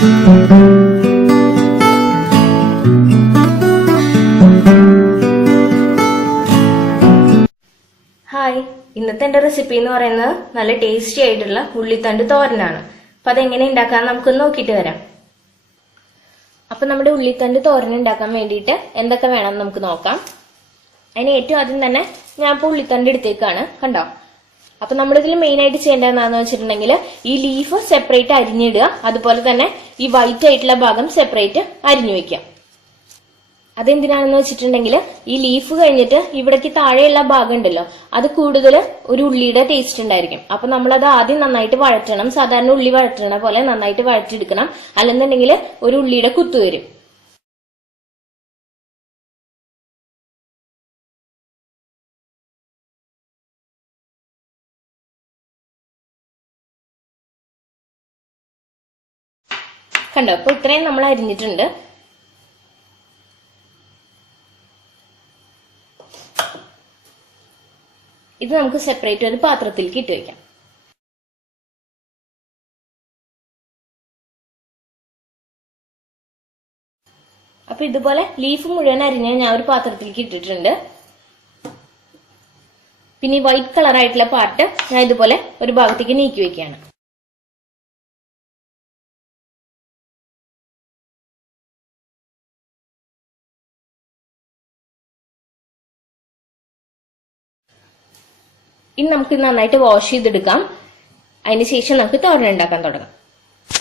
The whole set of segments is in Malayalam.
ഹായ്, ഇന്നത്തെ എന്റെ റെസിപ്പി എന്ന് പറയുന്നത് നല്ല ടേസ്റ്റി ആയിട്ടുള്ള ഉള്ളിത്തണ്ട് തോരനാണ്. അപ്പൊ അതെങ്ങനെ ഉണ്ടാക്കാൻ നമുക്കൊന്ന് നോക്കിയിട്ട് വരാം. അപ്പൊ നമ്മുടെ ഉള്ളിത്തണ്ട് തോരൻ ഉണ്ടാക്കാൻ വേണ്ടിയിട്ട് എന്തൊക്കെ വേണം നമുക്ക് നോക്കാം. അതിന് ഏറ്റവും ആദ്യം തന്നെ ഞാൻ ഇപ്പൊ ഉള്ളിത്തണ്ട് എടുത്തേക്കാണ്, കണ്ടോ. അപ്പൊ നമ്മളിതിൽ മെയിൻ ആയിട്ട് ചെയ്യേണ്ടത് എന്താണെന്ന് വെച്ചിട്ടുണ്ടെങ്കിൽ ഈ ലീഫ് സെപ്പറേറ്റ് അരിഞ്ഞിടുക, അതുപോലെ തന്നെ ഈ വൈറ്റ് ആയിട്ടുള്ള ഭാഗം സെപ്പറേറ്റ് അരിഞ്ഞു വെക്കാം. അതെന്തിനാണെന്ന് വെച്ചിട്ടുണ്ടെങ്കിൽ ഈ ലീഫ് കഴിഞ്ഞിട്ട് ഇവിടേക്ക് താഴെയുള്ള ഭാഗം ഉണ്ടല്ലോ, അത് കൂടുതൽ ഒരു ഉള്ളിയുടെ ടേസ്റ്റ് ഉണ്ടായിരിക്കും. അപ്പൊ നമ്മളത് ആദ്യം നന്നായിട്ട് വഴറ്റണം. സാധാരണ ഉള്ളി വഴറ്റണ പോലെ നന്നായിട്ട് വഴറ്റിയെടുക്കണം, അല്ലെന്നുണ്ടെങ്കിൽ ഒരു ഉള്ളിയുടെ കുത്തു വരും. കണ്ടോ, അപ്പൊ ഇത്രയും നമ്മൾ അരിഞ്ഞിട്ടുണ്ട്. ഇത് നമുക്ക് സെപ്പറേറ്റ് ഒരു പാത്രത്തിലേക്ക് ഇട്ട് വെക്കാം. അപ്പൊ ഇതുപോലെ ലീഫ് മുഴുവൻ അരിഞ്ഞ് ഞാൻ ഒരു പാത്രത്തിലേക്ക് ഇട്ടിട്ടുണ്ട്. പിന്നെ ഈ വൈറ്റ് കളർ ആയിട്ടുള്ള പാർട്ട് ഞാൻ ഇതുപോലെ ഒരു ഭാഗത്തേക്ക് നീക്കി വെക്കുകയാണ്. ഇനി നമുക്ക് നന്നായിട്ട് വാഷ് ചെയ്തെടുക്കാം. അതിനുശേഷം നമുക്ക് തോരൻ ഉണ്ടാക്കാൻ തുടങ്ങാം.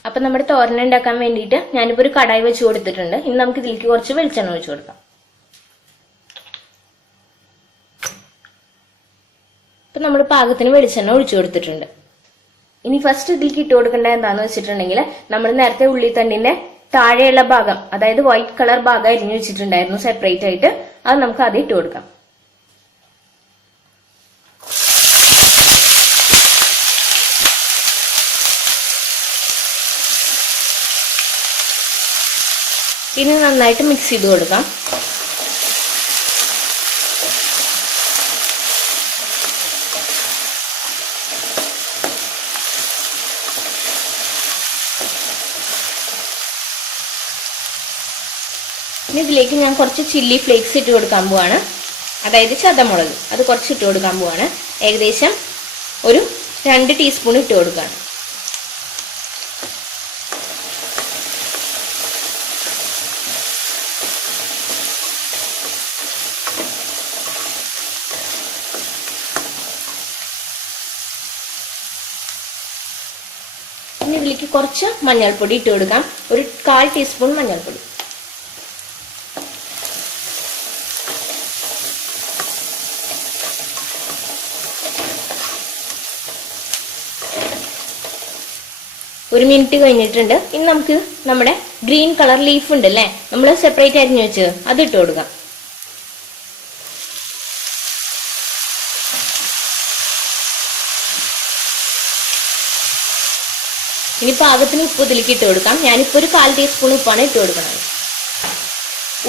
അപ്പൊ നമ്മുടെ തോരൻ ഉണ്ടാക്കാൻ വേണ്ടിയിട്ട് ഞാനിപ്പോ ഒരു കടായി വെച്ച് കൊടുത്തിട്ടുണ്ട്. ഇനി നമുക്ക് ഇതിലേക്ക് കുറച്ച് വെളിച്ചെണ്ണ ഒഴിച്ചു കൊടുക്കാം. ഇപ്പൊ നമ്മൾ പാകത്തിന് വെളിച്ചെണ്ണ ഒഴിച്ചു കൊടുത്തിട്ടുണ്ട്. ഇനി ഫസ്റ്റ് ഇതിലേക്ക് ഇട്ട് കൊടുക്കേണ്ടത് എന്താന്ന് വെച്ചിട്ടുണ്ടെങ്കിൽ നമ്മൾ നേരത്തെ ഉള്ളിത്തണ്ടിന്റെ താഴെയുള്ള ഭാഗം, അതായത് വൈറ്റ് കളർ ഭാഗം അരിഞ്ഞു വെച്ചിട്ടുണ്ടായിരുന്നു സെപ്പറേറ്റ് ആയിട്ട്, അത് നമുക്ക് ആദ്യം ഇട്ട് കൊടുക്കാം. ഇനി നന്നായിട്ട് മിക്സ് ചെയ്ത് കൊടുക്കാം. ഇനി ഇതിലേക്ക് ഞാൻ കുറച്ച് ചില്ലി ഫ്ലേക്സ് ഇട്ട് കൊടുക്കാൻ പോവാണ്, അതായത് ചതമുളക്. അത് കുറച്ച് ഇട്ട് കൊടുക്കാൻ പോവാണ്. ഏകദേശം ഒരു 2 ടീസ്പൂൺ ഇട്ട് കൊടുക്കുകയാണ്. ഇനി ഇതിലേക്ക് കുറച്ച് മഞ്ഞൾപ്പൊടി ഇട്ട് കൊടുക്കാം, ഒരു 1/4 ടീസ്പൂൺ മഞ്ഞൾപ്പൊടി. ഒരു മിനിറ്റ് കഴിഞ്ഞിട്ടുണ്ട്. ഇനി നമുക്ക് നമ്മുടെ ഗ്രീൻ കളർ ലീഫ് ഉണ്ട് അല്ലേ, നമ്മൾ സെപ്പറേറ്റ് അരിഞ്ഞു വെച്ചത്, അത് ഇട്ട് കൊടുക്കാം. ഇനി പാകത്തിന് ഉപ്പ് ഇതിലേക്ക് ഇട്ട് കൊടുക്കാം. ഞാനിപ്പോ ഒരു 1/4 ടീസ്പൂൺ ഉപ്പാണ് ഇട്ട് കൊടുക്കുന്നത്.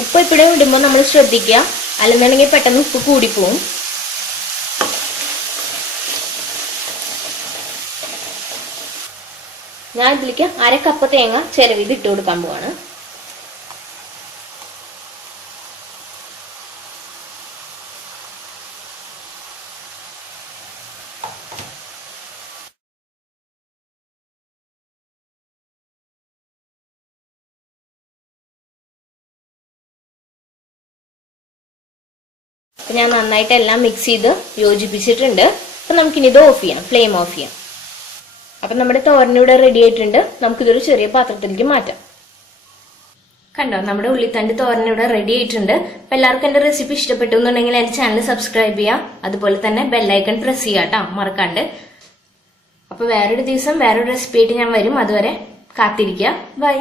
ഉപ്പ് ഇപ്പോഴും ഇടുമ്പോൾ നമ്മൾ ശ്രദ്ധിക്കുക, അല്ലെന്നുണ്ടെങ്കിൽ പെട്ടെന്ന് ഉപ്പ് കൂടിപ്പോവും. ഞാൻ ഇതിലേക്ക് 1/2 കപ്പ് തേങ്ങ ചിരവിത് ഇട്ട് കൊടുക്കാൻ പോവാണ്. അപ്പൊ ഞാൻ നന്നായിട്ട് എല്ലാം മിക്സ് ചെയ്ത് യോജിപ്പിച്ചിട്ടുണ്ട്. അപ്പൊ നമുക്കിനി ഇത് ഓഫ് ചെയ്യാം, ഫ്ലെയിം ഓഫ് ചെയ്യാം. അപ്പൊ നമ്മുടെ തോരൻ ഇവിടെ റെഡി ആയിട്ടുണ്ട്. നമുക്കിതൊരു ചെറിയ പാത്രത്തിലേക്ക് മാറ്റാം. കണ്ടോ, നമ്മുടെ ഉള്ളിത്തണ്ട് തോരൻ ഇവിടെ റെഡി ആയിട്ടുണ്ട്. അപ്പൊ എല്ലാവർക്കും എന്റെ റെസിപ്പി ഇഷ്ടപ്പെട്ടു എന്നുണ്ടെങ്കിൽ എന്റെ ചാനൽ സബ്സ്ക്രൈബ് ചെയ്യാം, അതുപോലെ തന്നെ ബെല്ലൈക്കൺ പ്രസ് ചെയ്യാട്ടോ, മറക്കാണ്ട്. അപ്പൊ വേറൊരു ദിവസം വേറൊരു റെസിപ്പി ആയിട്ട് ഞാൻ വരും. അതുവരെ കാത്തിരിക്കുക. ബൈ.